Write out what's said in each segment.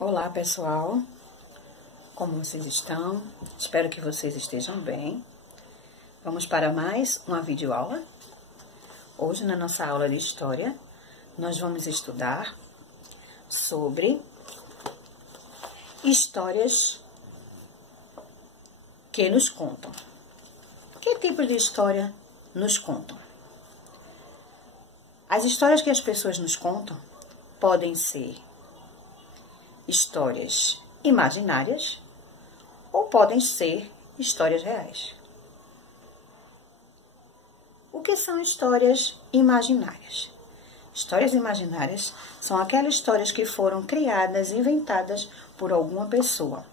Olá, pessoal, como vocês estão? Espero que vocês estejam bem. Vamos para mais uma videoaula. Hoje, na nossa aula de História, nós vamos estudar sobre histórias que nos contam. Que tipo de história nos contam? As histórias que as pessoas nos contam podem ser histórias imaginárias ou podem ser histórias reais. O que são histórias imaginárias? Histórias imaginárias são aquelas histórias que foram criadas, inventadas por alguma pessoa.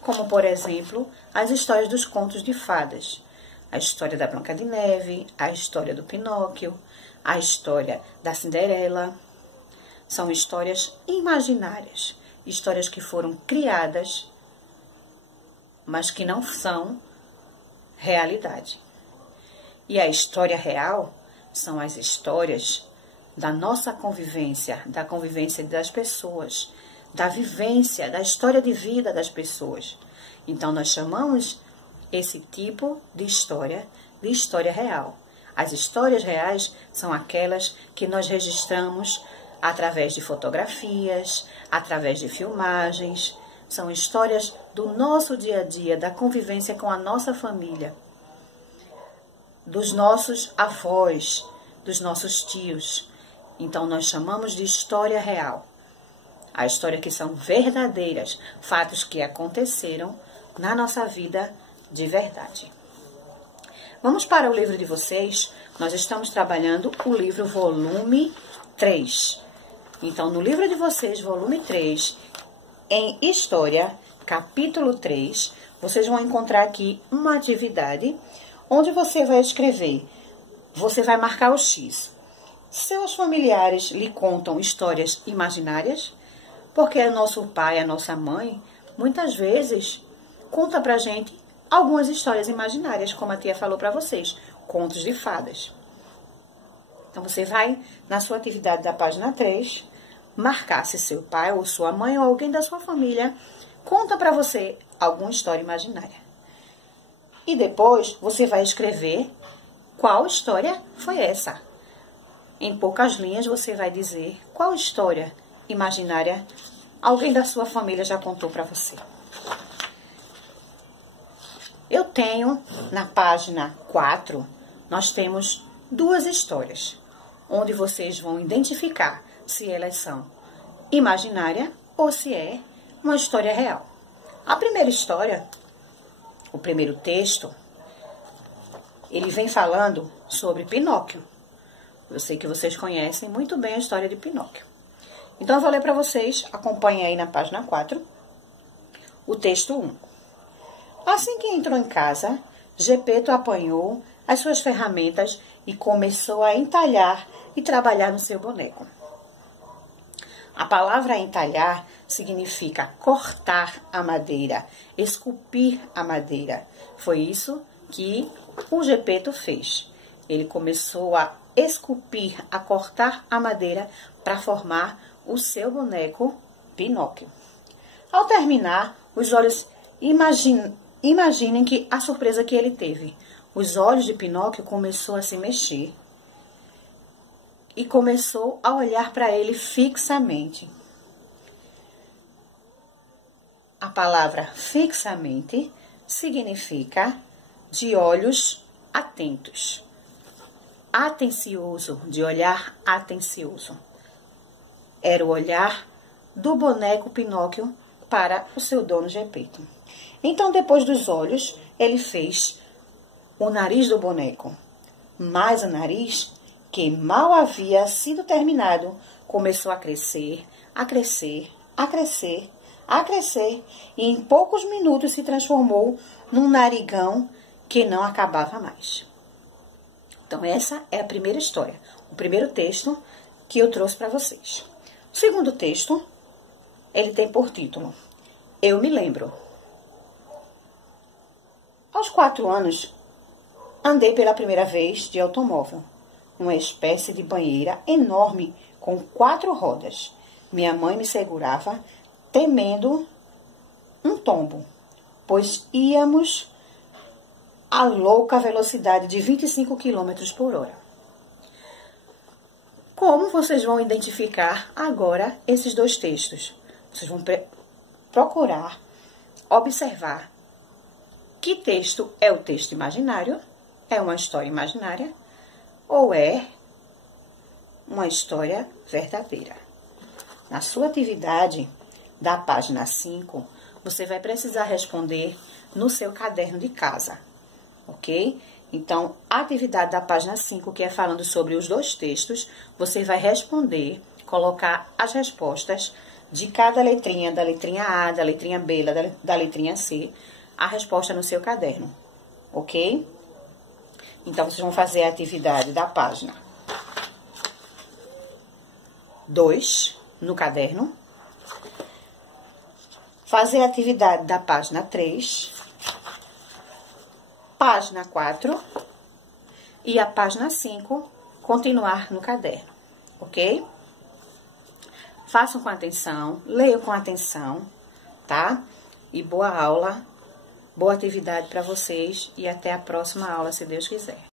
Como, por exemplo, as histórias dos contos de fadas. A história da Branca de Neve, a história do Pinóquio, a história da Cinderela. São histórias imaginárias, histórias que foram criadas, mas que não são realidade. E a história real são as histórias da nossa convivência, da convivência das pessoas, da vivência, da história de vida das pessoas. Então, nós chamamos esse tipo de história real. As histórias reais são aquelas que nós registramos através de fotografias, através de filmagens. São histórias do nosso dia a dia, da convivência com a nossa família, dos nossos avós, dos nossos tios. Então, nós chamamos de história real. A história que são verdadeiras, fatos que aconteceram na nossa vida de verdade. Vamos para o livro de vocês. Nós estamos trabalhando o livro volume 3. Então, no livro de vocês, volume 3, em História, capítulo 3, vocês vão encontrar aqui uma atividade onde você vai escrever, você vai marcar o X. Seus familiares lhe contam histórias imaginárias? Porque o nosso pai, a nossa mãe, muitas vezes, conta pra gente algumas histórias imaginárias, como a tia falou pra vocês, contos de fadas. Então, você vai, na sua atividade da página 3, marcar se seu pai ou sua mãe ou alguém da sua família conta para você alguma história imaginária. E depois, você vai escrever qual história foi essa. Em poucas linhas, você vai dizer qual história imaginária alguém da sua família já contou para você. Eu tenho, na página 4, nós temos duas histórias, onde vocês vão identificar se elas são imaginárias ou se é uma história real. A primeira história, o primeiro texto, ele vem falando sobre Pinóquio. Eu sei que vocês conhecem muito bem a história de Pinóquio. Então, eu vou ler para vocês, acompanhem aí na página 4, o texto 1. Assim que entrou em casa, Gepeto apanhou as suas ferramentas e começou a entalhar e trabalhar no seu boneco. A palavra entalhar significa cortar a madeira, esculpir a madeira. Foi isso que o Gepeto fez. Ele começou a esculpir, a cortar a madeira para formar o seu boneco Pinóquio. Ao terminar, os olhos imaginem que a surpresa que ele teve. Os olhos de Pinóquio começou a se mexer e começou a olhar para ele fixamente. A palavra fixamente significa de olhos atentos. Atencioso, de olhar atencioso. Era o olhar do boneco Pinóquio para o seu dono Gepeto. Então, depois dos olhos, ele fez o nariz do boneco. Mas o nariz, que mal havia sido terminado, começou a crescer, a crescer, a crescer, a crescer, e em poucos minutos se transformou num narigão que não acabava mais. Então, essa é a primeira história, o primeiro texto que eu trouxe para vocês. O segundo texto, ele tem por título, Eu Me Lembro. Aos 4 anos, andei pela primeira vez de automóvel, uma espécie de banheira enorme com 4 rodas. Minha mãe me segurava temendo um tombo, pois íamos a louca velocidade de 25 km por hora. Como vocês vão identificar agora esses dois textos? Vocês vão procurar observar que texto é o texto imaginário, é uma história imaginária ou é uma história verdadeira. Na sua atividade da página 5, você vai precisar responder no seu caderno de casa, ok? Então, a atividade da página 5, que é falando sobre os dois textos, você vai responder, colocar as respostas de cada letrinha, da letrinha A, da letrinha B, da letrinha C, a resposta no seu caderno, ok? Então, vocês vão fazer a atividade da página 2 no caderno, fazer a atividade da página 3, página 4 e a página 5 continuar no caderno, ok? Façam com atenção, leiam com atenção, tá? E boa aula, boa atividade para vocês e até a próxima aula, se Deus quiser.